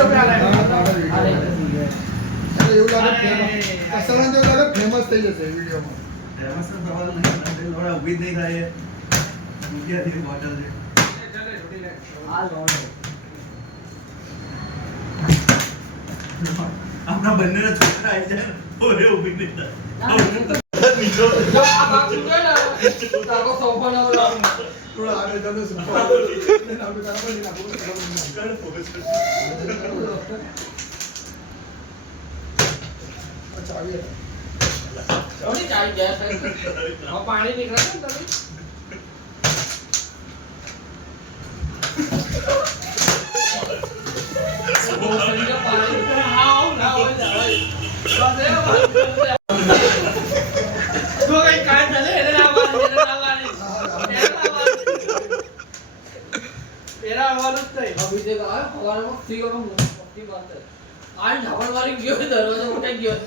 video पे आ रहा है અરે એવું લાગે કસરણ જેવું લાગે ફેમસ થઈ જશે વિડિયોમાં ફેમસ તો સવાલ નહીં થોડા ઊભી જ નહીં થાય રૂપિયાથી બોટલ છે આ લોડ આપણા બંનેના છોકરા આવી જાય ઓરે ઊભી નહીં થાય જો આ ભાગ સુધે ને તારો સોફા ના થોડા આગળ જતો સુપર આપણે તારા પર નાખો अच्छा आगे થોડી ચાઈ ગેસ હવે પાણી નીકળે છે ને તમે ઓ સંજો પાણી આવ ના હોય જાય તો કઈ કાટ ચાલે એને આવવાની એરા આવવાનું જ નહીં અભી જે આ હવારમાં ફ્રી ઓનો પક્કી વાત છે આ ઝાવણ મારી ગયો દરવાજો ઉઠાઈ ગયો